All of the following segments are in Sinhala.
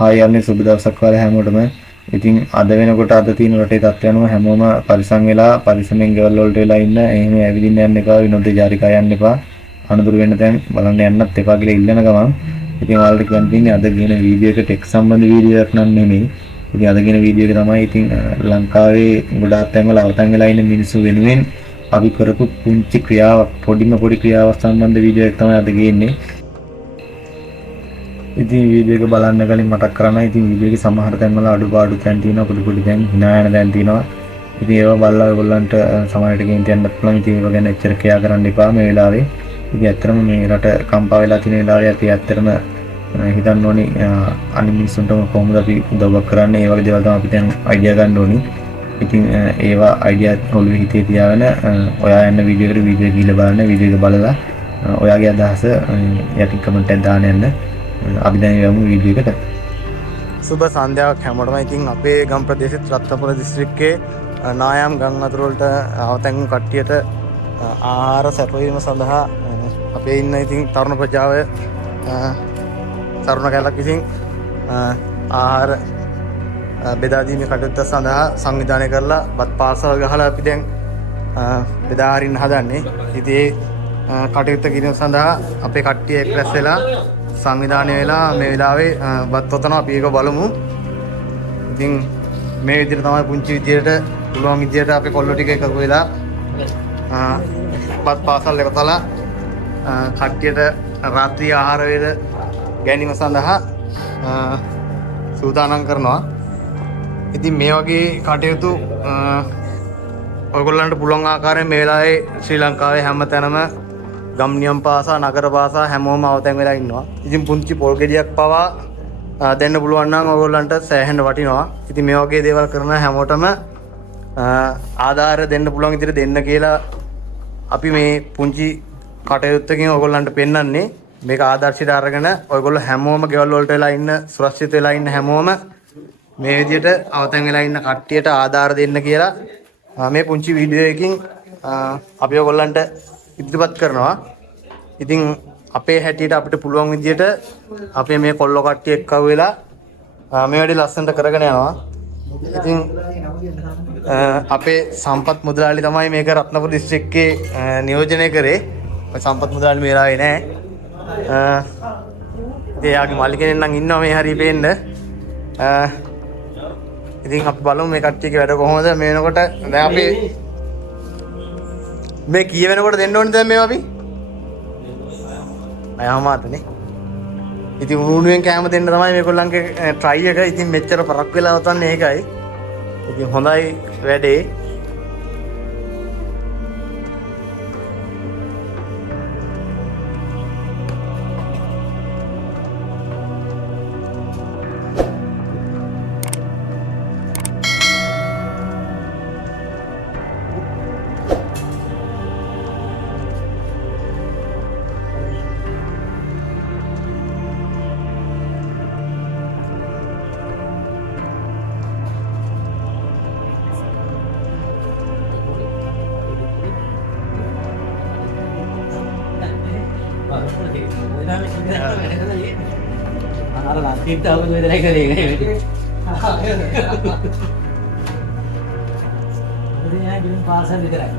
හායන්නේ සුබ දවසක් වල හැමෝටම. ඉතින් අද වෙනකොට අද තියෙන රටේ තත්ත්වය අනුව හැමෝම පරිස්සම් වෙලා පරිස්සමෙන් ගෙවල් වලට වෙලා ඉන්න. එහෙම ඇවිදින්න යන්න එපා, විනෝද ජාරිකා යන්න එපා. අනතුරු වෙන්න තැන් බලන්න යන්නත් එපා කියලා ඉල්ලන ගමන් ඉතින් ඔයාලට කියන්න තියෙන්නේ අද කියන වීඩියෝ එක ටෙක් සම්බන්ධ වීඩියෝ එකක් නන් නෙමෙයි. ඉතින් අද කියන වීඩියෝ එක තමයි ඉතින් ලංකාවේ ගොඩාක් තැන්වල අවතන් වෙලා ඉන්න මිනිස්සු වෙනුවෙන් අපි කරපු පුංචි ක්‍රියාවක් පොඩි ක්‍රියාවක් සම්බන්ධ වීඩියෝ එකක් තමයි අද ගේන්නේ. ඉතින් වීඩියෝ එක බලන්න කලින් මතක් කරන්න ඉතින් වීඩියෝ එකේ සමහර තැන්වල අඩුපාඩු තැන් තියෙනවා පොඩි තැන් hina යන තැන් තියෙනවා. ඉතින් ඒවා බලලා ඔයගොල්ලන්ට සමහරට ගේන්න යන්නත් පුළුවන්. ඉතින් ඒව ගැන එච්චර කියා කරන්න එපා මේ වෙලාවේ. ඉතින් ඇත්තටම මේ රට කම්පා වෙලා තියෙන වෙලාවේ අපි ඇත්තටම හිතන්න ඕනි අනිත් මිනිස්සුන්ටම කොහොමද අපි උදව්වක් කරන්නේ. ඒ වගේ දේවල් තමයි අපි දැන් අයිඩියා ගන්න ඕනි. ඉතින් ඒවා අයිඩියා ඔළුවේ හිතේ තියාගෙන ඔයා යන වීඩියෝ එකට ගිහලා බලන්න. වීඩියෝ එක බලලා ඔයාගේ අදහස යටින් කමෙන්ට් එකක් දාන්න යන්න. අපි දැන් යමු වීඩියෝ එකට. සුබ සන්ධ්‍යාවක් හැමෝටම. ඉතින් අපේ ගම් ප්‍රදේශයේ රත්නපුර දිස්ත්‍රික්කයේ නායම් ගම් අතර වලට අවතැන් කට්ටියට ආහාර සැපයීම සඳහා අපේ ඉන්න ඉතින් තරුණ ප්‍රජාව තරුණ කැලක් විසින් ආහාර බෙදා දීමේ කටයුත්ත සඳහා සංවිධානය කරලා බත් පාසල් ගහලා අපි දැන් බෙදා හරින්න හදන්නේ. ඉතින් ඒ කටයුත්ත කිරීම සඳහා අපේ කට්ටිය එක්රැස් වෙලා සංවිධානය වෙලා මේ වෙලාවේ බත් ඔතන අපි ඒක බලමු. ඉතින් මේ විදිහට තමයි පුංචි විදියට පුළුවන් විදියට අපේ කොල්ලෝ ටික එකතු වෙලා බත් පාසල් එක තලා කට්ටියට රාත්‍රී ආහාර වේල ගැනීම සඳහා සූදානම් කරනවා. ඉතින් මේ වගේ කටයුතු ඔයගොල්ලන්ට පුළුවන් ආකාරයෙන් මේ වෙලාවේ ශ්‍රී ලංකාවේ හැම තැනම ගම් නියම් පාසා නගර පාසා හැමෝම අවතැන් වෙලා ඉන්නවා. ඉතින් පුංචි පොල් ගෙඩියක් පවා දෙන්න පුළුවන් නම් ඔයගොල්ලන්ට සෑහෙන්න වටිනවා. ඉතින් මේ වගේ දේවල් කරන හැමෝටම ආධාර දෙන්න පුළුවන් විදිහට දෙන්න කියලා අපි මේ පුංචි කටයුත්තකින් ඔයගොල්ලන්ට පෙන්වන්නේ. මේක ආදර්ශයට අරගෙන ඔයගොල්ලෝ හැමෝම ගෙවල් වලට වෙලා ඉන්න සුරක්ෂිත වෙලා ඉන්න හැමෝම මේ විදිහට අවතැන් වෙලා ඉන්න කට්ටියට ආධාර දෙන්න කියලා මේ පුංචි වීඩියෝ එකකින් අපි ඔයගොල්ලන්ට ඉදිරිපත් කරනවා. ඉතින් අපේ හැටියට අපිට පුළුවන් විදිහට අපේ මේ කොල්ලෝ කට්ටිය එක්ක වෙලා මේ වැඩේ ලස්සනට කරගෙන යනවා. ඉතින් අපේ සම්පත් මුදලාලි තමයි මේක රත්නපුර දිස්ත්‍රික්කයේ නියෝජනය කරේ. සම්පත් මුදලාලි මේ වෙලාවේ නැහැ. එයාගේ මල්ලි කෙනෙක් නම් ඉන්නවා මේ හරිය පේන්න. ඉතින් අපි බලමු මේ කට්ටියගේ වැඩ කොහොමද මේ වෙනකොට. දැන් අපි මේ කීය වෙනකොට දෙන්න ඕනේ දැන් මේවා අපි? අයහමාතනේ. ඉතින් උණුවෙන් කැම දෙන්න තමයි මේගොල්ලන්ගේ ට්‍රයි එක. ඉතින් මෙච්චර පරක් වෙලා වතන්නේ ඒකයි. ඉතින් හොඳයි වැඩේ. Kita apa tu dari kali ni? Jadi ni jadi pasal di dalam.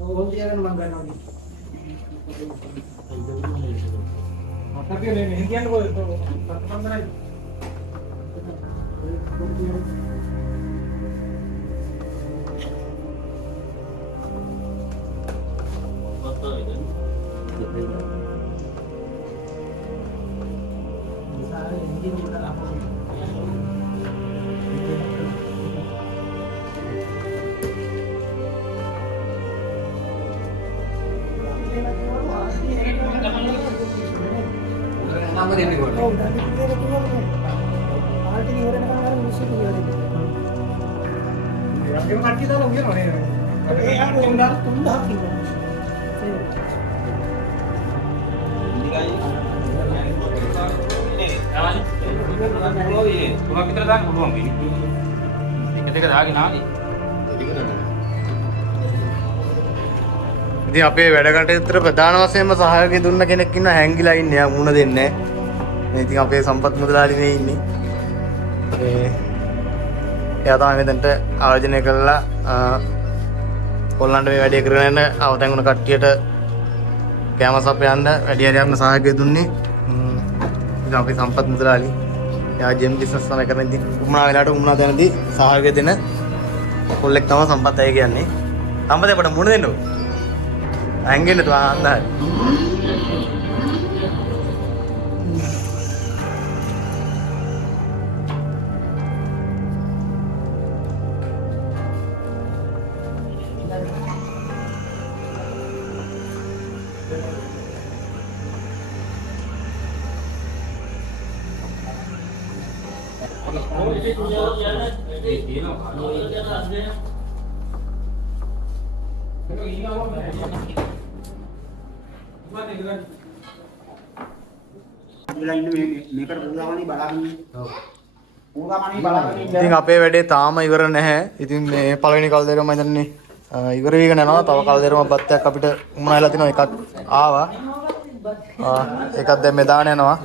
ඕක තියාගෙන මම ගන්නවා. මට කියන්නේ මෙහෙ කියන්නේ කොහෙද? සම්බන්ධයි. ඉතින් අපේ වැඩ කටයුත්තට ප්‍රධාන වශයෙන්ම සහයෝගය දුන්න කෙනෙක් ඉන්න හැංගිලා ඉන්නේ. යා මුණ දෙන්නේ නැහැ. ඉතින් අපේ සම්පත් මුදලාලි මේ ඉන්නේ. එයා තමයි මෙතනට ආයෝජනය කළා කොල්ලන්ට මේ වැඩේ කරගෙන යන අවතැන් වුණ කට්ටියට කැම සපයන්න වැඩි හරියක්ම සහයෝගය දුන්නේ. ඉතින් අපේ සම්පත් මුදලාලි එයා ජෙම් බිස්නස් තමයි කරන්නේ. ඉතින් උමනා වෙලාවට උමනා දැනදී සහයෝගය දෙන කොල්ලෙක් තමයි සම්පත් අය කියන්නේ. සම්පත් අපිට මුණ දෙන්නකෝ. ඇංගෙන්න තු අන්දහරි. ඉතින් අපේ වැඩේ තාම ඉවර නැහැ. ඉතින් මේ පළවෙනි කල්දේරම මම හිතන්නේ ඉවර වෙගෙන යනවා. තව කල්දේරම බත්තයක් අපිට උමනාලා තිනවා. එකක් ආවා. එකක් දැන් මේ දාන යනවා.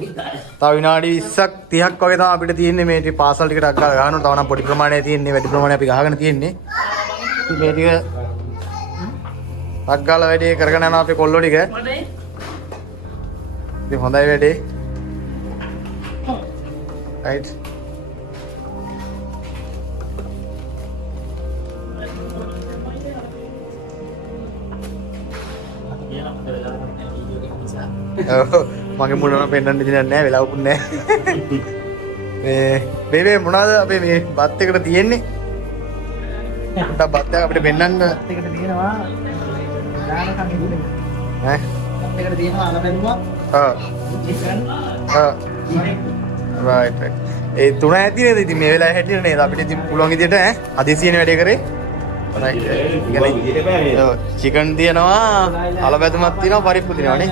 තව විනාඩි 20ක් 30ක් වගේ තමයි අපිට තියෙන්නේ මේ ටික පාසල් ටිකට අග්ගා ගහනවා. තව නම් පොඩි ප්‍රමාණයක් තියෙන්නේ. වැඩි ප්‍රමාණයක් අපි ගහගෙන තියෙන්නේ. ඉතින් මේ ටික අග්ගාලා වැඩේ කරගෙන යනවා අපේ කොල්ලෝ ටික. ඉතින් හොඳයි වැඩේ. right මගේ මුණන පෙන්වන්න දෙන්නේ නැහැ වෙලාවකුත් නැහැ මේ බේබේ මොනවාද අපේ මේ බත් එකට තියෙන්නේ ටිකක් බත් එක අපිට පෙන්වන්න එකට තියෙනවා දානකම් ඉදුනේ ඈ බත් එකට තියෙනවා අර බැලුවා චිකන් right ඒ තුන ඇති නේද ඉතින් මේ වෙලාවේ හැටියට නේද අපිට ඉතින් පුළුවන් විදියට ඈ අදිසියන වැඩේ කරේ චිකන් තියෙනවා අලබැදුමක් තියෙනවා පරිප්පු තියෙනවා නේ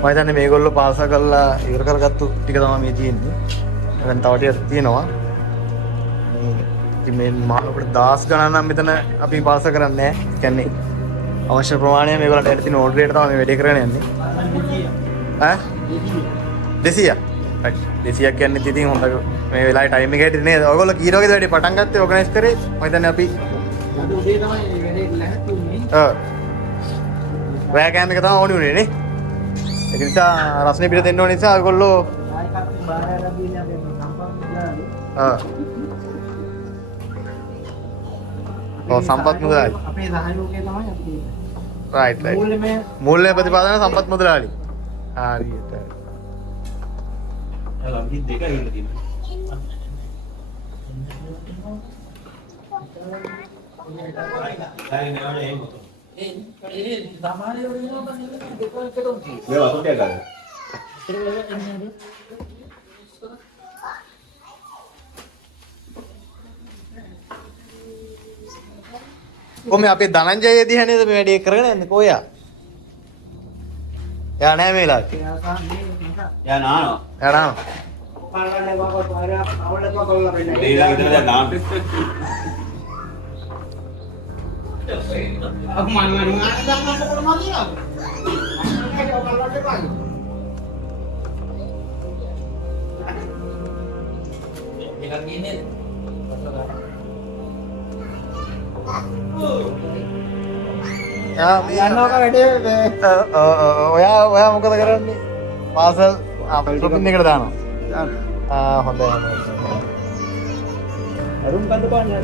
මම හිතන්නේ මේගොල්ලෝ පාසා කරලා ඉවර කරගත්තු ටික තමයි මේ තියෙන්නේ. දැන් තව ටිකක් තියෙනවා. ඉතින් මේ අපිට දාස් ගණන් නම් මෙතන අපි පාසා කරන්නේ නැහැ. ඒ කියන්නේ අවශ්‍ය ප්‍රමාණය මේගොල්ලන්ට ඇට තියෙන ඕඩර් එකට තමයි මේ වැඩේ කරගෙන යන්නේ. ඈ 200. right 200 කියන්නේ ඉතින් හොඳ මේ වෙලාවේ ටයිම් එක හැටියට නේද? ඔයගොල්ලෝ කී රෝගෙද වැඩේ පටන් ගත්තේ ඕගනයිස් කරේ? මම හිතන්නේ අපි උදේ තමයි වැඩේ ලැහැත්ති උනේ. රෑ කෑම එක තමයි ඕනි උනේ නේ. ඒක නිසා රස්නේ පිට දෙන්න ඕන නිසා ඔයගොල්ලෝ ආයෙත් බාරලා දීලා අපි සම්පත් ඔව් සම්පත් මුදලාලි අපේ සහයෝගය තමයි අපි right මූල්‍ය ප්‍රතිපාදන සම්පත් මුදලාලි හරියට ලම්බි දෙක ඇවිල්ලා තියෙනවා කොහොම අපේ ධනංජය දිහා නේද මේ වැඩේ කරගෙන යන්නේ කොයා? එයා නෑ මේ වෙලාවට. යා නානවා. එයා නානවා. පාරවලේ වගේ පාරක් අවුලක් වගේ දෙයිලා විතර දැන් නාන්න. Aku mana ada apa mati lah. Bilang gini. ඔයා මොකද කරන්නේ? පාසල් ෂොපින් එකට දානවා. හොඳයි. අරුම් කන්ද පාන්නේ.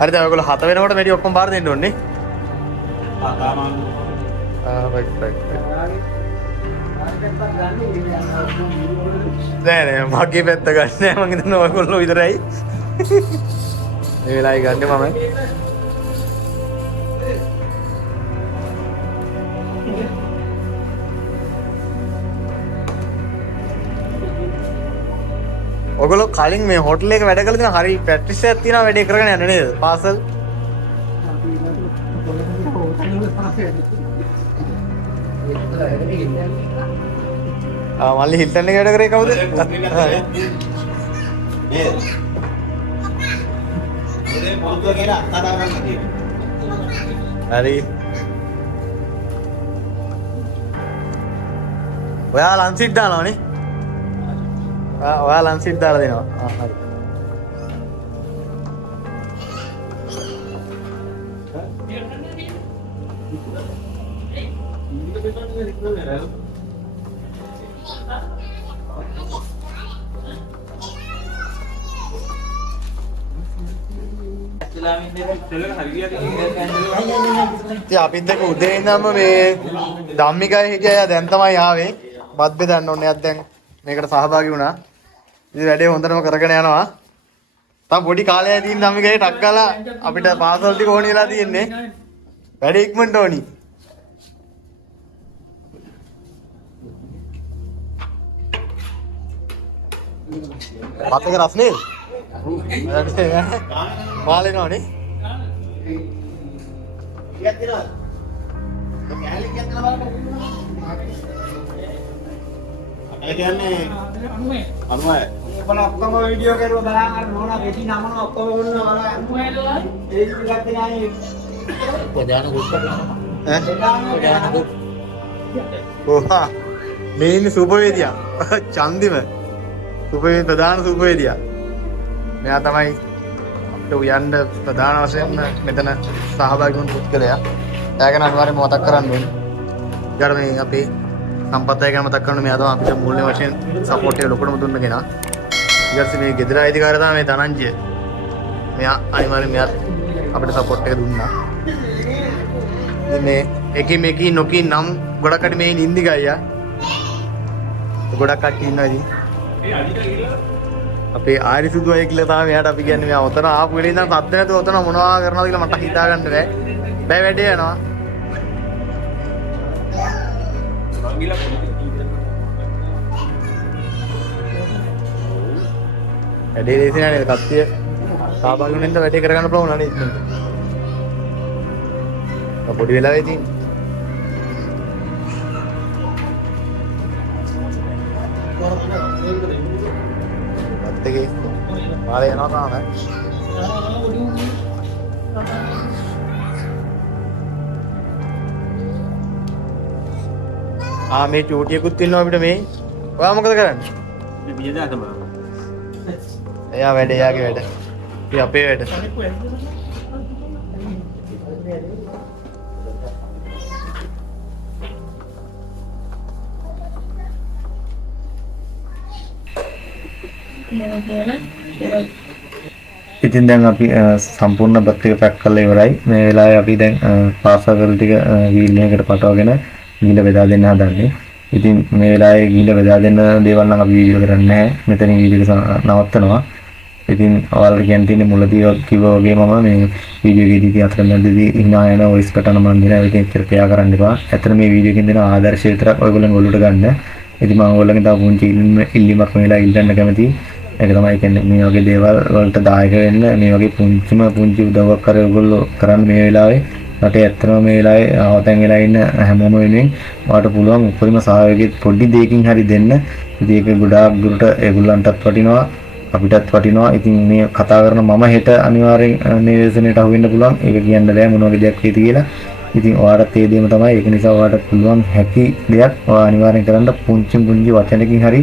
හරි දැන් ඔයගොල්ලෝ 7 වෙනකොට මෙඩි ඔක්කොම බාර දෙන්න ඕනේ. තාමාන. රයිට්. නෑ මගේ පැත්ත ගන්න නෑ මං හිතන්නේ ඔයගොල්ලෝ විතරයි. මේ වෙලාවේ ගන්න මම. ඔයගොල්ලෝ කලින් මේ හෝටල් එකේ වැඩ කරලා තියෙන හරි ප්‍රැක්ටිස් එකක් තියෙනවා වැඩේ කරගෙන යන්න නේද? පාසල්. මල්ලි හිල්ටන් එකේ වැඩ කරේ කවුද? නේද? ඒ මොකද කියලා අත්හදා ගන්න තියෙනවා. හරි. ඔයා ලන්ච් දානවනේ. ඔයා ලන්ච් දාලා දෙනවා. හරි. ඉතින් අපිත් එක්ක උදේ ඉඳන්ම මේ ධම්මිකයි හිටියා දැන් තමයි ආවේ. බත් බෙදන්න ඕනේ යක් දැන් මේකට සහභාගී වුණා. ඉතින් වැඩේ හොඳටම කරගෙන යනවා. තව පොඩි කාලයක් තියෙන ධම්මිකයි ටක් ගාලා අපිට පාසල් ටික ඕනි වෙලා තියෙන්නේ. වැඩේ ඉක්මනට ඕනි. පතක රස් නේද? මාලේනවනේ. කීයක් දෙනවද? කැලේ කීයක් දෙනවද බලන්න. ඒ කියන්නේ 90. Kalau ඔක්කොම වීඩියෝ කරුවා බලන්න නෝනා වෙටි නමන ඔක්කොම වුණා බලන්න. ඒ ටිකක් දෙනායි. ප්‍රධාන ගුස්ස ඕහා මේ ඉන්නේ සුපවේදියා. චන්දිම. සුපවේදියා ප්‍රධාන සුපවේදියා. මෙයා තමයි අපිට උයන්න ප්‍රධාන වශයෙන් මෙතන සහභාගී වුණු පුද්ගලයා. එයා ගැන අනිවාර්යයෙන්ම මතක් කරන්න ඕනේ. ඊට මේ අපේ සම්පත් අය ගැන මතක් කරන්න මෙයා තමයි අපිට මූල්‍ය වශයෙන් සපෝට් එක ලොකුටම දුන්න කෙනා. ඊට පස්සේ මේ ගෙදර අයිතිකාරය තමයි මේ ධනංජය. මෙයා අනිවාර්යයෙන් මෙයා අපිට සපෝට් එක දුන්නා. ඉතින් මේ එකී නොකී නම් ගොඩකට මේ නින්දි ගයියා. ගොඩක් කට්ටිය ඉන්නවා ඉතින්. අපේ ආරිසුදු අය කියලා තමයි මෙයාට අපි කියන්නේ මෙයා ඔතන ආපු වෙලේ ඉඳන් සද්ද නැතුව ඔතන මොනවා කරනවද කියලා මට හිතා ගන්න බෑ. බෑ වැඩේ යනවා. වැඩේ ලේසි නෑ නේද? කට්ටිය සහභාගී වෙන්න වැඩේ කරගන්න පුළුවන් නේද? පොඩි වෙලාවේ තියෙන්නේ. අත්තගේ මාලේ යනවා තාම. මේ චූටියකුත් ඉන්නවා අපිට මේ. ඔයා මොකද කරන්නේ? බිය දාතම. එයා වැඩ එයාගේ වැඩ. ඉතින් අපේ වැඩ. ඉතින් දැන් අපි සම්පූර්ණ බත් එක පැක් කරලා ඉවරයි. මේ වෙලාවේ අපි දැන් පාසල් ටික වීල් එකකට පටවගෙන ගිහිල්ලා බෙදා දෙන්න හදන්නේ. ඉතින් මේ වෙලාවේ ගිහිල්ලා බෙදා දෙන්න දේවල් නම් අපි වීඩියෝ කරන්නේ නැහැ. මෙතනින් වීඩියෝ එක නවත්තනවා. ඉතින් ඔයාලට කියන්න තියෙන්නේ මුලදී කිව්වා වගේ මම මේ වීඩියෝ එකේදී අතර මැදදී ඉන්නා යන වොයිස් කටන මම දෙන ඒකෙන් ඉතර ක්‍රියා කරන්න එපා. ඇත්තට මේ වීඩියෝ එකෙන් දෙන ආදර්ශය විතරක් ඔයගොල්ලන් ඔලුවට ගන්න. ඉතින් මම ඔයගොල්ලන්ගෙන් තව පුංචි ඉල්ලීමක් වෙලා ඉල්ලන්න කැමතියි. ඒක තමයි කියන්නේ මේ වගේ දේවල් වලට දායක වෙන්න මේ වගේ පුංචි උදව්වක් කර ඔයගොල්ලෝ කරන්න මේ වෙලාවේ රටේ ඇත්තම මේ වෙලාවේ අවතැන් වෙලා ඉන්න හැමෝම වෙනුවෙන් ඔයාලට පුළුවන් උපරිම සහයෝගය පොඩි දෙයකින් හරි දෙන්න. ඉතින් ඒක ගොඩාක් දුරට ඒගොල්ලන්ටත් වටිනවා අපිටත් වටිනවා. ඉතින් මේ කතා කරන මම හෙට අනිවාර්යෙන් නිවේදනයට අහු වෙන්න පුළුවන්. ඒක කියන්න බෑ මොන වගේ දෙයක් වෙයිද කියලා. ඉතින් ඔයාලට ඒ දෙයම තමයි. ඒක නිසා ඔයාලට පුළුවන් හැකි දෙයක් ඔයා අනිවාර්යෙන් කරන්න. පුංචි වචනකින් හරි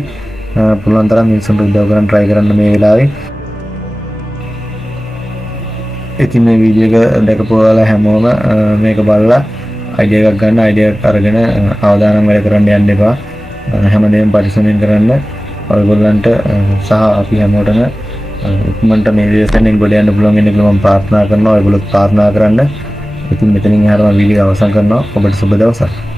පුළුවන් තරම් මිනිස්සුන්ට උදව් කරන්න try කරන්න මේ වෙලාවේ. ඉතින් මේ වීඩියෝ එක දැකපු ඔයාලා හැමෝම මේක බලලා අයිඩියා එකක් ගන්න. අයිඩියා එකක් අරගෙන අවදානම් වැඩ කරන්න යන්න එපා. හැමදේම පරිස්සමෙන් කරන්න. ඔයගොල්ලන්ට සහ අපි හැමෝටම ඉක්මනට මේ වේසෙන් ගොඩ යන්න පුළුවන් වෙන කියලා මම ප්‍රාර්ථනා කරනවා. ඔයගොල්ලෝ ප්‍රාර්ථනා කරන්න. ඉතින් මෙතනින් එහාට මම වීඩියෝ අවසන් කරනවා. ඔබට සුබ දවසක්.